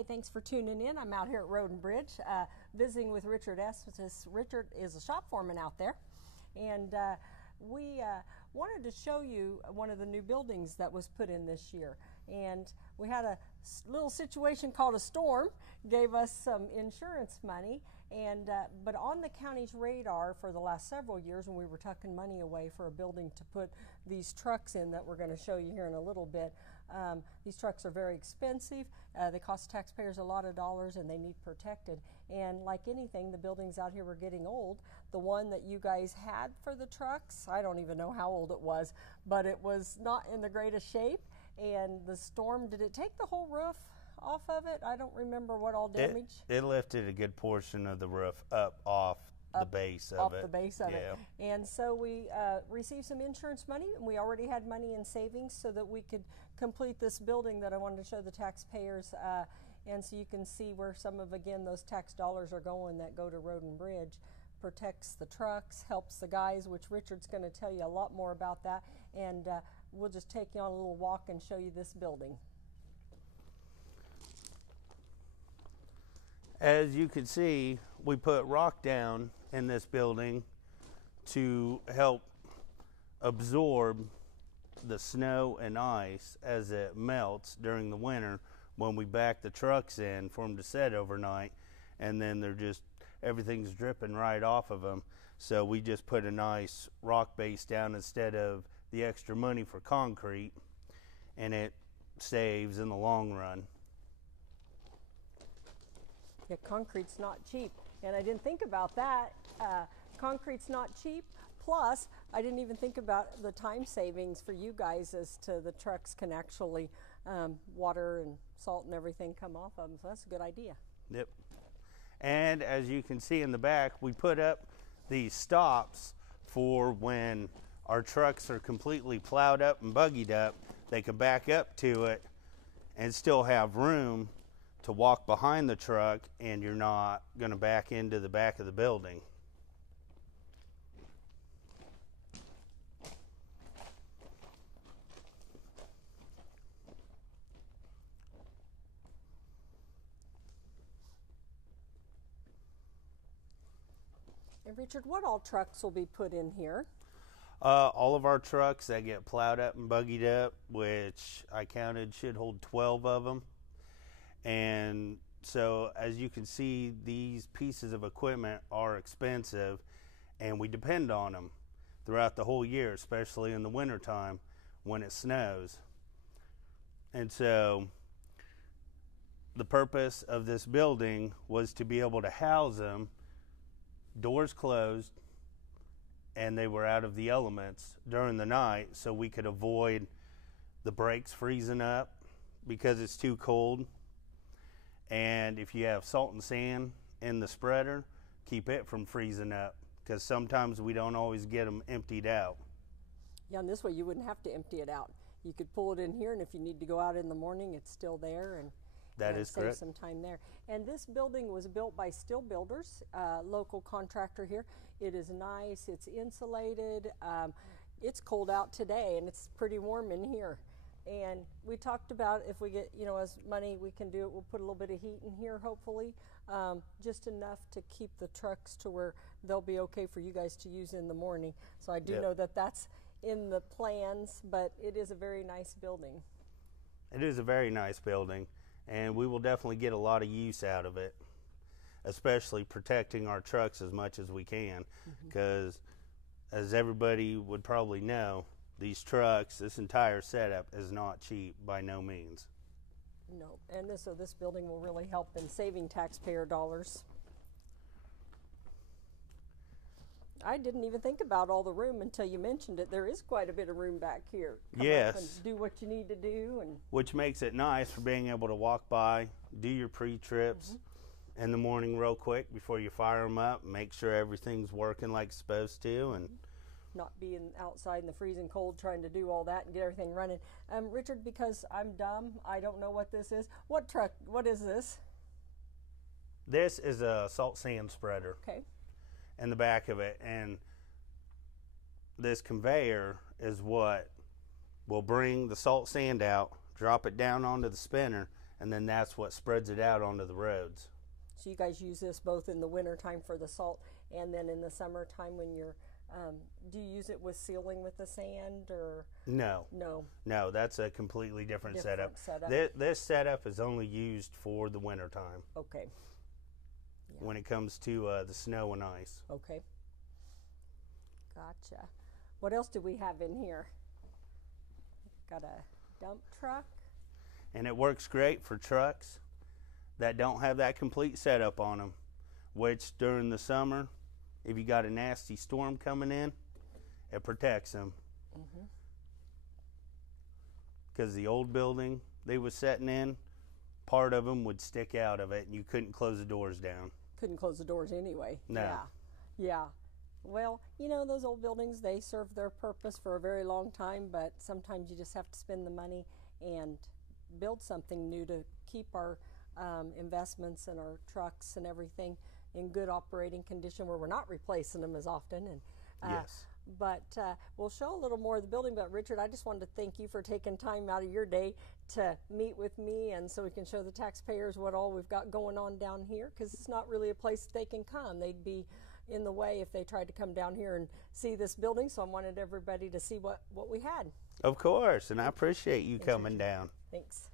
Hey, thanks for tuning in. I'm out here at Road and Bridge visiting with Richard Estes. Richard is a shop foreman out there, and we wanted to show you one of the new buildings that was put in this year. And we had a little situation called a storm, gave us some insurance money, and but on the county's radar for the last several years when we were tucking money away for a building to put these trucks in that we're going to show you here in a little bit. These trucks are very expensive. They cost taxpayers a lot of dollars and they need protected. And like anything, the buildings out here were getting old. The one that you guys had for the trucks, I don't even know how old it was, but it was not in the greatest shape. And the storm, did it take the whole roof off of it? I don't remember what all damage. It lifted a good portion of the roof up off the base of it. And so we received some insurance money, and we already had money in savings so that we could complete this building that I wanted to show the taxpayers. And so you can see where some of, again, those tax dollars are going that go to Road and Bridge. Protects the trucks, helps the guys, which Richard's going to tell you a lot more about that. And we'll just take you on a little walk and show you this building. As you can see, we put rock down in this building to help absorb the snow and ice as it melts during the winter when we back the trucks in for them to set overnight, and then everything's dripping right off of them. So we just put a nice rock base down instead of the extra money for concrete, and it saves in the long run. Yeah, concrete's not cheap, and I didn't think about that. Concrete's not cheap, plus I didn't even think about the time savings for you guys as to the trucks can actually water and salt and everything come off of them, so that's a good idea. Yep. And as you can see in the back, we put up these stops for when our trucks are completely plowed up and buggied up, they can back up to it and still have room to walk behind the truck, and you're not going to back into the back of the building. And Richard, what all trucks will be put in here? All of our trucks that get plowed up and buggied up, which I counted should hold 12 of them. And so as you can see, these pieces of equipment are expensive, and we depend on them throughout the whole year, especially in the wintertime when it snows. And so the purpose of this building was to be able to house them, doors closed, and they were out of the elements during the night, so we could avoid the brakes freezing up because it's too cold. And if you have salt and sand in the spreader, keep it from freezing up, because sometimes we don't always get them emptied out. Yeah, and this way you wouldn't have to empty it out. You could pull it in here, and if you need to go out in the morning, it's still there, and that is save correct. Some time there. And this building was built by Steel Builders, local contractor here. It is nice, it's insulated. It's cold out today, and it's pretty warm in here. And we talked about if we get, as money we can do it, we'll put a little bit of heat in here, hopefully, just enough to keep the trucks to where they'll be okay for you guys to use in the morning. So I do know that that's in the plans, but it is a very nice building. It is a very nice building, and we will definitely get a lot of use out of it, especially protecting our trucks as much as we can, because as everybody would probably know, these trucks, this entire setup is not cheap by no means. No, and so this building will really help in saving taxpayer dollars. I didn't even think about all the room until you mentioned it. There is quite a bit of room back here. Come up and do what you need to do. And which makes it nice for being able to walk by, do your pre-trips in the morning real quick before you fire them up, make sure everything's working like it's supposed to, and not being outside in the freezing cold trying to do all that and get everything running. Richard, because I'm dumb, I don't know what this is. What is this? This is a salt sand spreader. Okay. In the back of it, and this conveyor is what will bring the salt sand out, drop it down onto the spinner, and then that's what spreads it out onto the roads. So you guys use this both in the winter time for the salt and then in the summertime when you're, do you use it with sealing with the sand or? No. No. No, that's a completely different setup. setup. This setup is only used for the winter time. Okay. Yeah. When it comes to the snow and ice. Okay. Gotcha. What else do we have in here? Got a dump truck. And it works great for trucks that don't have that complete setup on them, which during the summer, if you got a nasty storm coming in, it protects them. Because the old building they was setting in, part of them would stick out of it and you couldn't close the doors down. Couldn't close the doors anyway. No. Yeah. Yeah. Well, you know, those old buildings, they serve their purpose for a very long time, but sometimes you just have to spend the money and build something new to keep our investments and our trucks and everything in good operating condition where we're not replacing them as often. And Yes. But we'll show a little more of the building. But Richard, I just wanted to thank you for taking time out of your day to meet with me, and so we can show the taxpayers what all we've got going on down here, because it's not really a place they can come. They'd be in the way if they tried to come down here and see this building. So I wanted everybody to see what we had. Of course, and I appreciate you coming down. Thanks.